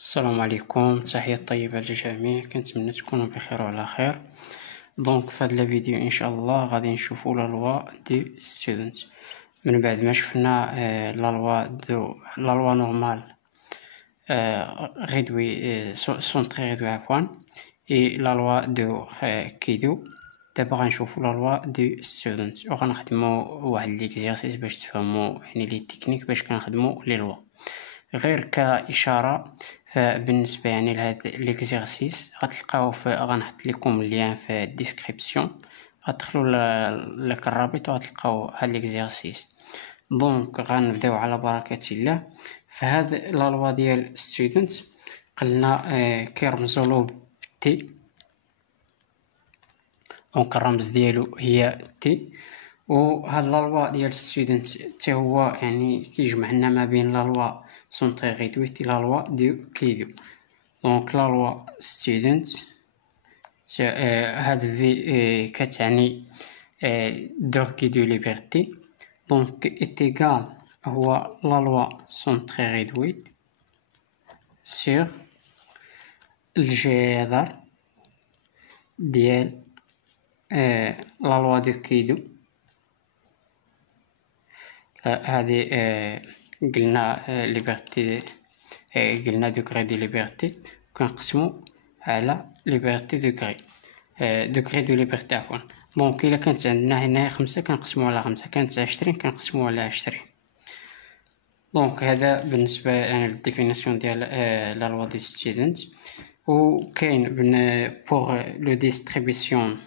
السلام عليكم، تحية طيبة للجميع. كنتمنى تكونوا بخير وعلى خير. دونك في هذا الفيديو ان شاء الله غادي نشوفوا لا لوا دي ستودنت من بعد ما شفنا لا لوا نورمال غيدوي سونطري غيدوي عفوا اي لا لوا دو كيدو. دابا غنشوفوا لا لوا دو ستودنت وغنخدموا واحد ليكزيرسيس باش تفهموا يعني لي تكنيك باش كنخدموا لي لوا. غير كإشارة فبالنسبة يعني لهاد ليكزيرسيس غتلقاو غنحط لكم اللين في الديسكريبسيون، غتدخلوا لك الرابط وغتلقاو هاد ليكزيرسيس. دونك غنبداو على بركة الله. فهاد لا لوا ديال ستودنت قلنا كيرمزولو تي، دونك الرمز ديالو هي تي. وهاد لا لوا ديال ستودنت حتى هو يعني كيجمع لنا ما بين لا لوا سونطري غيدوي لا لوا دو كيدو. دونك لا لوا ستودنت هاد في كتعني دو كيدو ليبرتي. دونك اتيغال هو لا لوا سونطري غيدوي سيغ الجذر ديال لا لوا دو كيدو. هذه قلنا ليبرتي، قلنا دوغري دي ليبرتي كنقسمو على ليبرتي دوغري دو ليبرتي عفوا. دونك الا كانت عندنا هنايا 5 كنقسمو على 5، كانت 20 كنقسمو على 20. دونك هذا بالنسبه يعني للديفينيسيون ديال لا لوا دو ستودنت. وكاين بوغ لو ديستريبيسيون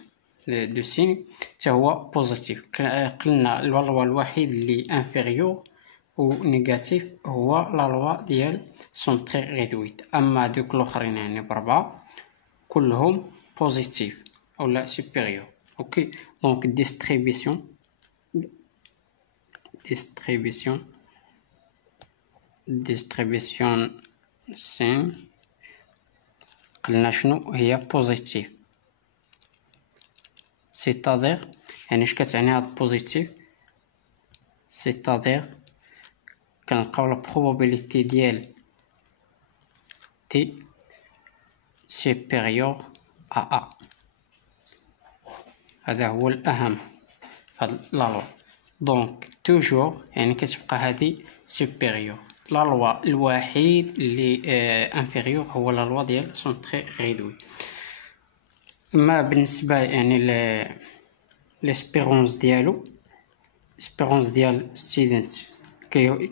دو سين حتى هو بوزيتيف. قلنا لا لوا الوحيد اللي انفيريور و نيجاتيف هو لا لوا ديال سونطري غيدويت، اما دوك الاخرين يعني بربعه كلهم بوزيتيف او لا سوبيريور. اوكي دونك ديستريبيسيون سين قلنا شنو هي بوزيتيف، سيتادير يعني اش كتعني هاد بوزيتيف، سيتادير كنلقاو لا بروبابيليتي ديال تي سوبيريور ا هذا هو الاهم فهاد لا لوا. دونك توجور يعني كتبقى هادي سوبيريور. لا لوا الوحيد اللي انفيريور هو لا لوا ديال سونطري غيدوي. اما بالنسبه يعني ليسبيرونس ديالو، اسبيرونس ديال ستودنت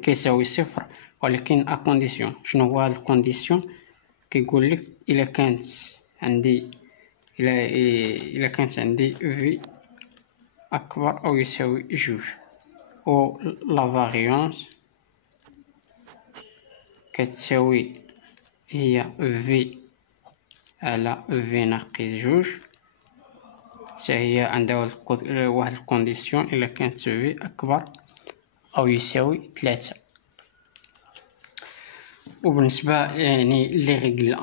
كيساوي 0، ولكن اكونديسيون. شنو هو هاد الكونديسيون؟ كيقول لك الا كانت عندي في اكبر او يساوي 2 و لا فاريونس كتساوي هي في على في ناقص 2، حتى هي عندها واحد الكونديسيون الا كانت في اكبر او يساوي 3. وبالنسبه يعني لي ريغل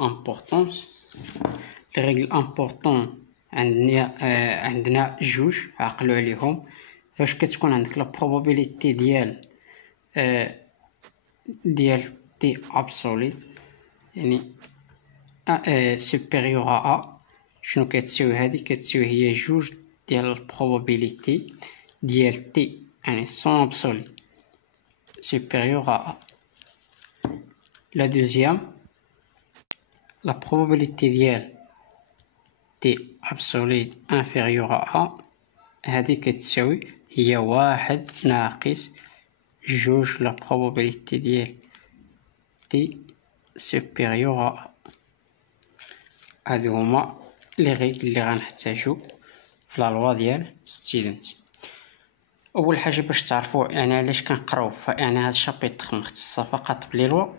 امبورطون عندنا جوج عقلوا عليهم. فاش كتكون عندك لا بروبابيليتي ديال تي ابسولي يعني سوبيريور ا، شنو كتساوي؟ هذه كتساوي هي جوج ديال البروبابيليتي ديال تي يعني سون ابسولي سوبيريور ا. لا دوزيام لا بروبابيليتي ديال تي ابسولي انفيريور ا، هذه كتساوي هي 1 ناقص 2 لا بروبابيليتي ديال تي سوبيريور ا. هادو هما لي ريغل اللي غنحتاجو في لا لوا ديال ستودنت. اول حاجه باش تعرفوا يعني علاش كنقراو يعني هاد الشابيتر مختصه فقط بلي لوا،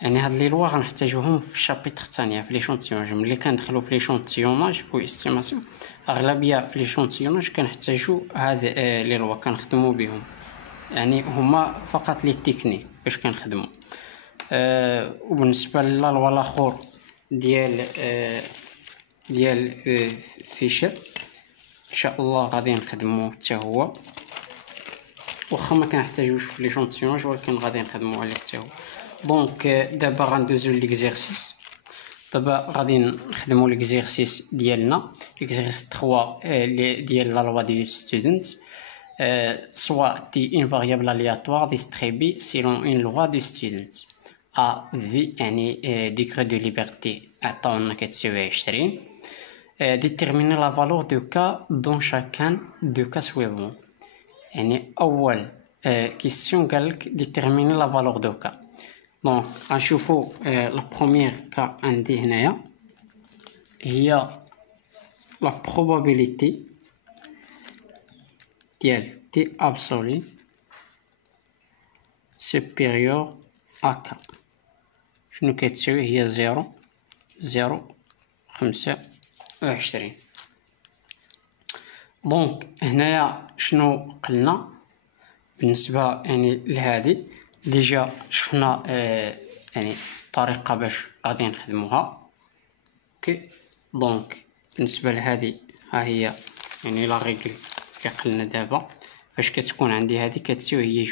يعني هاد لي لوا غنحتاجوهم في الشابيتر الثانيه في ليشونتيوناج. ملي كندخلو في ليشونتيوناج و استيماسيون اغلبيه في ليشونتيوناج كنحتاجو هاد لي لوا كنخدمو بهم، يعني هما فقط لي تكنيك باش كنخدمو. وبالنسبه لا لوا الاخر ديال فيشر ان شاء الله غادي نخدموه حتى هو، واخا ما كنحتاجوش في ليشونتيوناج ولكن غادي نخدمو عليه حتى هو. دونك دابا غندوزو ليكزيرسيس. دابا غادي نخدمو ليكزيرسيس ديالنا، ليكزيرسيس 3 ديال لا لوا دو ستودنت. soit T une variable aléatoire distribuée selon une loi du student. A V يعني degré de liberté عطاونا كتساوي 20. déterminer la valeur de K dans chacun de cas suivants. يعني أول question قالك déterminer la valeur de K. donc غنشوفو la première cas عندي هنايا هي la probabilité ديال T absolu supérieur à K. شنو كتساوي؟ هي 0.025. دونك هنايا شنو قلنا بالنسبة يعني لهادي؟ ديجا شفنا يعني الطريقة باش غادي نخدموها. اوكي دونك بالنسبة لهادي ها هي يعني لا ريغل اللي قلنا دابا فاش كتكون عندي هادي كتساوي هي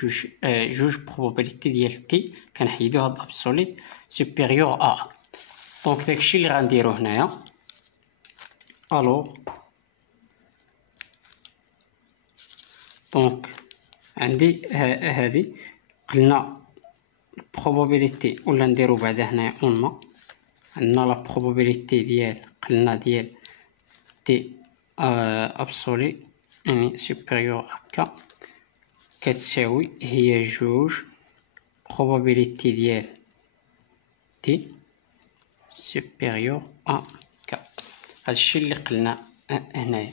جوج بروبابيليتي ديال تي كنحيدو هاد ابسوليت سوبيريور ا. دونك داكشي اللي غنديرو هنايا. الوغ دونك عندي هادي قلنا البروبابيليتي ولا نديرو بعدا هنايا اون عندنا لا بروبابيليتي ديال قلنا ديال تي ابسولي يعني سوبيريور هكا كتساوي هي جوج بروبابيليتي ديال تي سوبيريور هكا. هادشي اللي قلنا هنايا.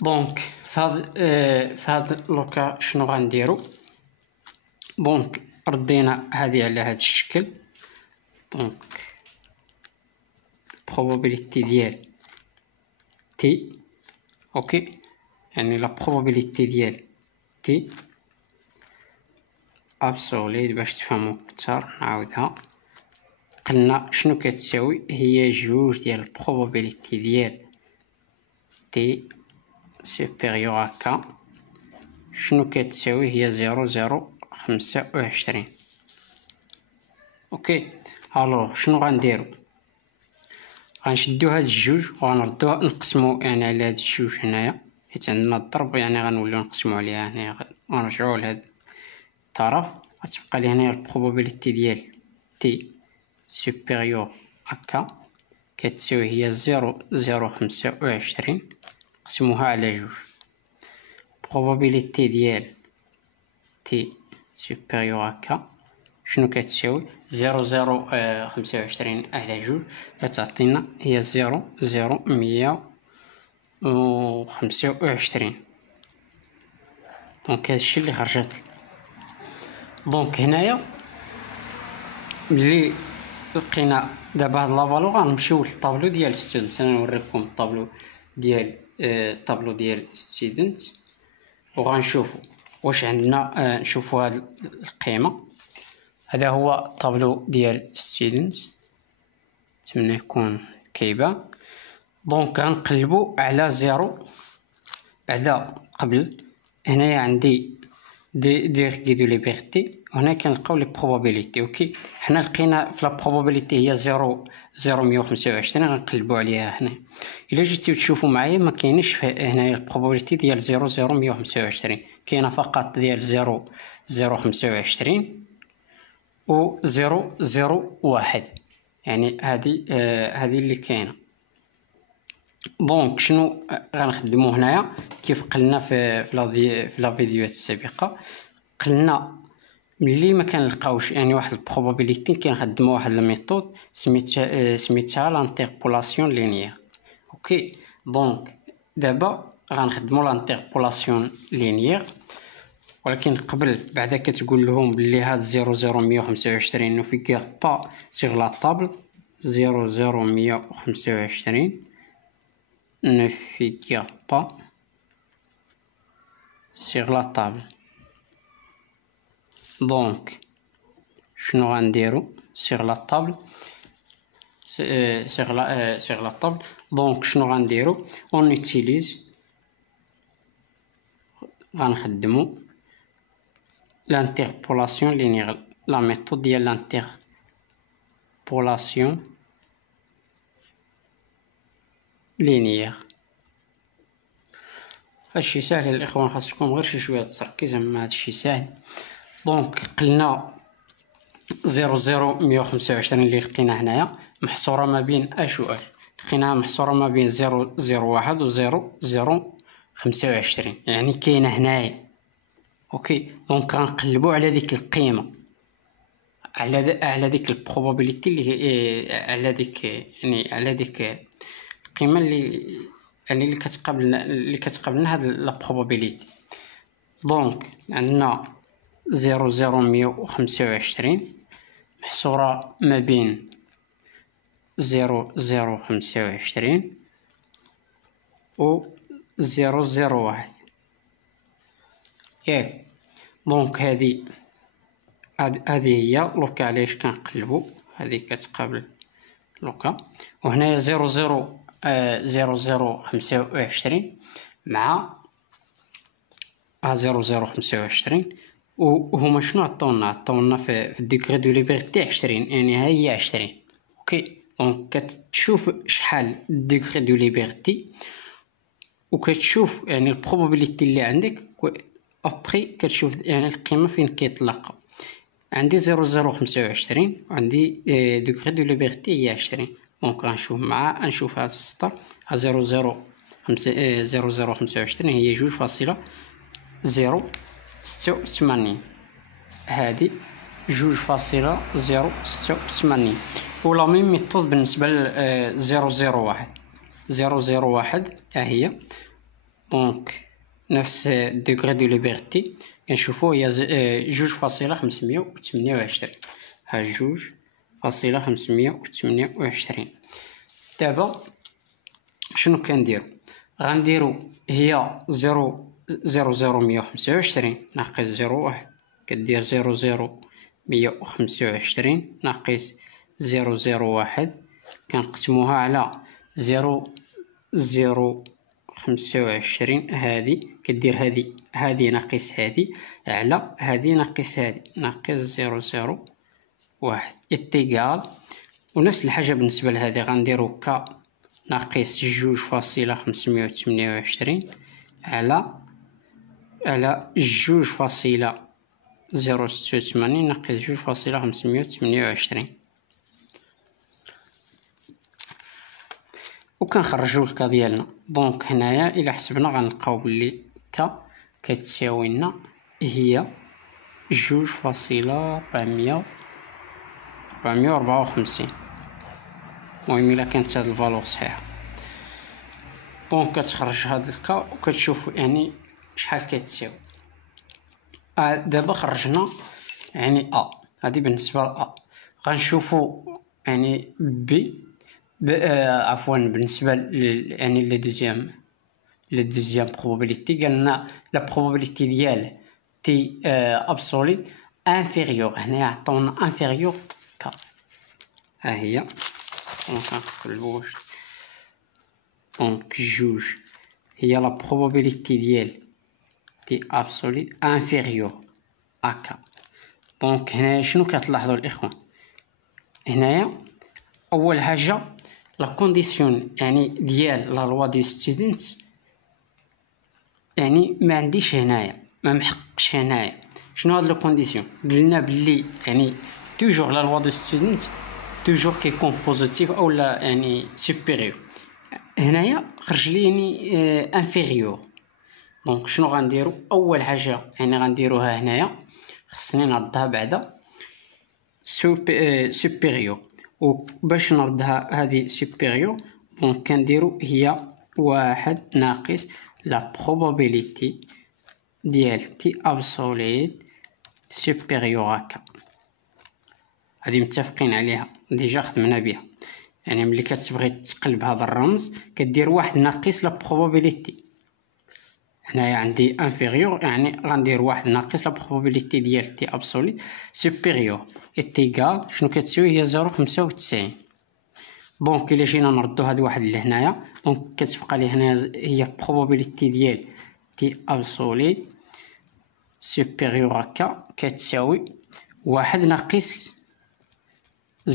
دونك فهاد لوكا شنو غنديرو؟ دونك ردينا هادي على هاد الشكل. دونك probabilité ديال تي اوكي يعني لا probabilité ديال تي ابسوليت باش تفهموا اكثر نعاودها. قلنا شنو كتساوي؟ هي جوج ديال probabilité ديال تي supérieur à K. شنو كتساوي؟ هي 0.025. اوكي الوغ شنو غنديرو؟ غنشدو هاد الجوج وغنردوها نقسمو يعني على هاد الجوج هنايا حيت عندنا الضرب يعني غنوليو نقسمو عليها هنايا غنرجعو لهاد الطرف غتبقى لي هنايا البروبابيليتي ديال تي سوبيريور ا K كتساوي هي 0.025 نقسموها على جوج. probabilité ديال تي سوبيريور ا K شنو كتساوي؟ 0.025 على جوج كتعطينا هي 0.125. دونك هادشي اللي خرجت. دونك هنايا ملي لقينا دابا هاد لا فالور غنمشيو للطابلو ديال ستودنت. انا نوريكم الطابلو ديال ستودنت وغنشوفو واش عندنا. نشوفو هاد القيمه. هذا هو الطابلو ديال ستودنت نتمنى يكون كيبان. دونك غنقلبو على زيرو بعدا قبل. هنايا عندي دي ريغي دو ليبرتي وهنا كنلقاو لي بروبابيليتي. اوكي حنا لقينا في لا بروبابيليتي هي 0.025 غنقلبو عليها هنا. الا جيتو تشوفوا معايا ما كاينش هنايا البروبابيليتي ديال 0.025 كاينه فقط ديال 0.025 و 0.01 يعني هذه اللي كاينه. دونك شنو غنخدمو هنايا كيف قلنا في لا فيديوهات السابقه؟ قلنا ملي ما كنلقاوش يعني واحد البروبابيليتي كنخدموا واحد الميثود سميتها لانتربولاسيون لينيير. اوكي دونك دابا غنخدموا لانتربولاسيون لينيير ولكن قبل بعدا كتقول لهم بلي هاد 0.025 نو فيغور با سيغ لا طابل. 0.025 ne figure pas sur la table. Donc شنو غنديرو sur la table sur la table. donc شنو غنديرو؟ on utilise غنخدمو l'interpolation linéaire. لا ميثود ديال لانتربولاسيون لينيير. هادشي ساهل الاخوان، خاصكم غير شي شويه تركيز، اما هادشي ساهل. دونك قلنا 0,0,125 اللي لقينا هنايا محصوره ما بين اش و اش، لقيناها محصوره ما بين 0,0,1 و 0,0,25، يعني كاينه هنايا. اوكي، دونك غنقلبوا على ديك القيمه، على ديك البروبابيليتي اللي على ديك، يعني على ديك القيمه اللي كتقابلنا هاد لا بروبابيليتي. دونك عندنا 0,0,125 محصوره ما بين 0,0,25 و 0,0,1 ياك. دونك هذه هي لوكا علاش كنقلبوا، هذه كتقابل لوكا، وهنايا 0,0,25 مع 0,0,25، وهما شنو عطاونا في الديغري دو ليبرتي 20، يعني ها هي 20. اوكي، دونك كتشوف شحال الديغري دو ليبرتي، وكتشوف يعني البروبابيليتي اللي عندك، ابري كتشوف يعني القيمه فين كيتلاقاو. عندي 0,0,25 وعندي ديغري دو ليبرتي هي 20، دونك غنشوف هاد السطر 0,0,25 هي 2.086، هادي 2.086. ولا ميم ميثود بالنسبه ل 0,0,1 ها هي. دونك نفس ديغري دو ليبرتي كنشوفو هي 2.528، ها 2.528. دابا شنو غنديرو هي 0,0,125 ناقص 0,1 كدير 0,0,125 ناقص 0,0,1 كنقسموها على 0,0,25، هادي كدير هادي ناقص هادي على هادي ناقص هادي ناقص 0,0,1 اتيكال. ونفس الحاجه بالنسبه لهادي غنديرو ك ناقص 2.528 على 2.086 ناقص 2.528، وكنخرجوا الكا ديالنا. دونك هنايا الى حسبنا غنلقاو بلي ك كتساوي لنا هي 2.454. المهم الا كانت هاد الفالور صحيحه، دونك كتخرج هاد الكا وكتشوف يعني شحال كتساوي. دابا خرجنا يعني هادي بالنسبه ل غنشوفو يعني عفوا بالنسبه يعني لي دوزيام بروبابيليتي قالنا لا بروبابيليتي ديال تي ابسولي انفيريور، هنايا عطاونا انفيريور ك، ها هي. كنقلبو دونك جوج هي لا بروبابيليتي ديال تي ابسولي انفيريور اكا. دونك هنايا شنو كتلاحظوا الاخوان؟ هنايا اول حاجه لا كونديسيون يعني ديال لا لوا دو ستودنت، يعني ما عنديش هنايا، ما محققش هنايا. شنو هاد لا كونديسيون؟ قلنا بلي يعني توجور لا لوا دو ستودنت توجور كيكون بوزيتيف او لا يعني سوبيريور. هنايا خرج لي يعني انفيريور. دونك شنو غنديرو؟ اول حاجه يعني غنديروها هنايا، خصني نردها بعدا سوبيريور، وباش نردها هذه سوبيريور دونك كنديرو هي 1 ناقص لا بروبابيليتي ديال تي ابسوليت سوبيريور هكا. هذه متفقين عليها ديجا خدمنا بها، يعني ملي كتبغي تقلب هذا الرمز كدير 1 ناقص لا بروبابيليتي. هنايا عندي انفيريور يعني غندير 1 ناقص لا بروبابيليتي ديال تي ابسوليت سوبيريور اتيكال شنو كتساوي هي 0.95. دونك الا جينا نردو هاد واحد لهنايا دونك كتبقى لي هنايا هي بروبابيليتي ديال تي ابسوليت سوبيريور هكا كتساوي واحد ناقص 0.95.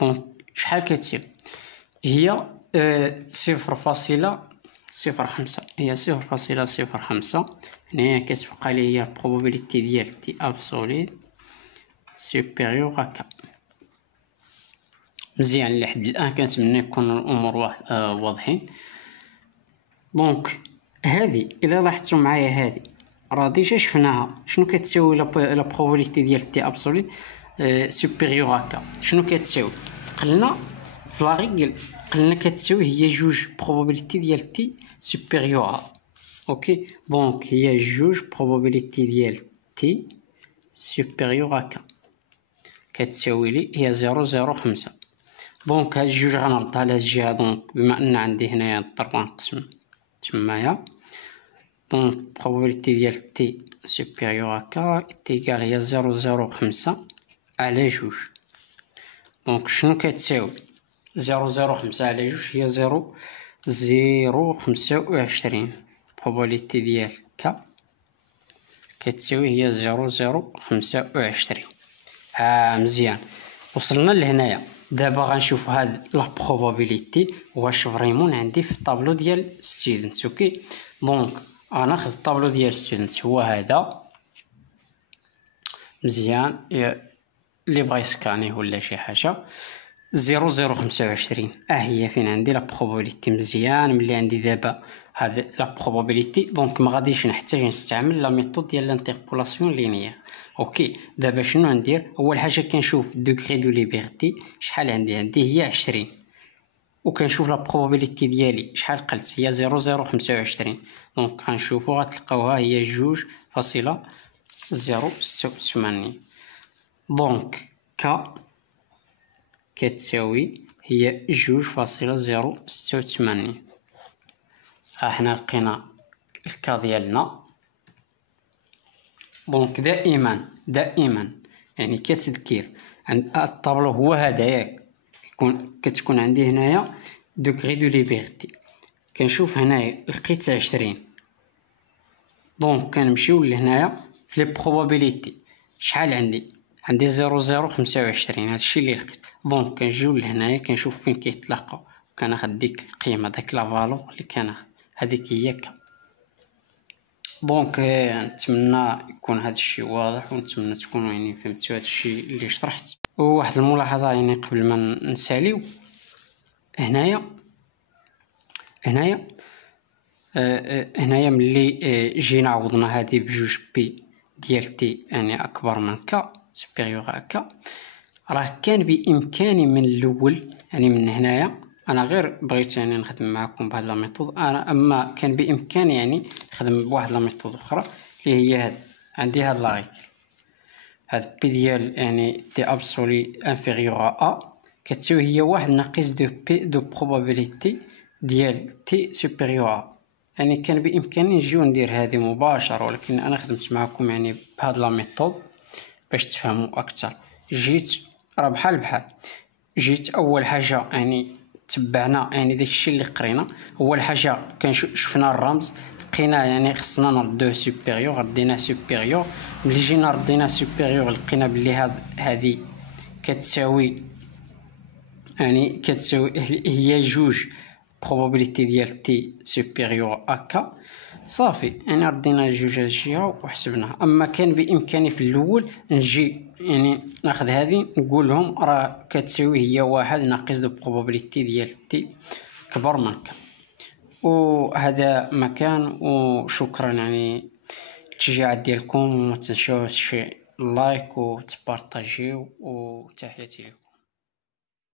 دونك شحال كتساوي؟ هي 0.05. هي 0.05. هنايا كتبقى لي هي البروبابيليتي ديال تي ابسولي سوبيريور ا ك. مزيان لحد الان كنتمنى يكون الامور واضحين. دونك هذه الا لاحظتوا معايا هذه راه ديجا شفناها شنو كتساوي لا بروبابيليتي ديال تي ابسولي سوبيريور ا ك. شنو كتساوي؟ قلنا في لا ريغل قلنا كتساوي هي جوج بروبابيليتي ديال تي سوبيريور ا. اوكي دونك هي جوج بروبابيليتي ديال تي سوبيريور ا ك كتساوي لي هي 0.05. دونك هاد الجوج غنردها على الجهه. دونك بما ان عندي هنايا الضرب غنقسم تمايا. دونك بروبابيليتي ديال تي سوبيريور ا ك تيكال هي 0.05 على جوج. دونك شنو كتساوي 0.05 على جوج؟ هي 0.025. بروبابيليتي ديال ك كتساوي هي 0.025. مزيان وصلنا لهنايا. دابا غنشوف هاد لا بروبابيليتي واش فريمون عندي في الطابلو ديال ستودنت. اوكي دونك غناخذ الطابلو ديال ستودنت هو هذا. مزيان اللي بغا يسكانيه ولا شي حاجه 0.025 هي فين عندي لا بروبابيليتي. مزيان ملي عندي دابا هاد لا بروبابيليتي دونك ما غاديش نحتاج نستعمل لا ميثود ديال لانتربولاسيون لينيير. اوكي دابا شنو ندير؟ اول حاجه كنشوف دوغري دو ليبرتي شحال عندي هي 20 وكنشوف لا بروبابيليتي ديالي شحال قلت هي 0.025. دونك غنشوفو غتلقاوها هي 2.086. دونك ك كتساوي هي 2.086. حنا لقينا الكا ديالنا. دونك دائما يعني كتذكير عند الطابلو هو هذا ياك كتكون عندي هنايا دوغري دو ليبرتي. كنشوف هنايا لقيت 20. دونك كنمشيو لهنايا في لي بروبابيليتي شحال عندي 0.025. هادشي اللي لقيت. دونك كنجيو لهنايا كنشوف فين كيتلاقاو كناخد ديك القيمه داك لا فالور اللي كناخد هذيك هي ك. دونك نتمنى يكون هذا الشيء واضح ونتمنى تكونوا يعني فهمتوا هذا الشيء اللي شرحت. وواحد الملاحظه يعني قبل ما نساليو هنايا ملي جينا عوضنا هذه بجوج بي ديال تي يعني اكبر من ك سوبيريور ا ك راه كان بامكاني من الاول يعني من هنايا. انا غير بغيت يعني نخدم معكم بهاد لا ميثود اما كان بامكاني يعني نخدم بواحد لا ميثود اخرى اللي هي هاد عندي هاد لا ريغل هاد بي ديال يعني تي ابسولي انفيريور ا كتساوي هي واحد ناقص دو بي دو بروبابيليتي ديال تي سوبيريور ا. يعني كان بامكاني نجيو ندير هذه مباشره ولكن انا خدمت معكم يعني بهاد لا ميثود باش تفهموا اكثر. جيت راه بحال جيت اول حاجه يعني تبعنا يعني داكشي اللي قرينا. اول حاجه شفنا الرمز لقينا يعني خصنا نردوه سوبيريور ردينا سوبيريور. ملي جينا ردينا سوبيريور لقينا بلي هذه كتساوي هي جوج probability ديال تي سوبيريور ا ك. صافي يعني ردينا جوج الجهه وحسبناها. اما كان بامكاني في الاول نجي يعني ناخذ هذه نقول لهم راه كتساوي هي واحد ناقص دو probability ديال تي كبر من ك. وهذا مكان وشكرا يعني التشجيع ديالكم وما تنساوش لايك وتبارطاجيو وتحياتي لكم.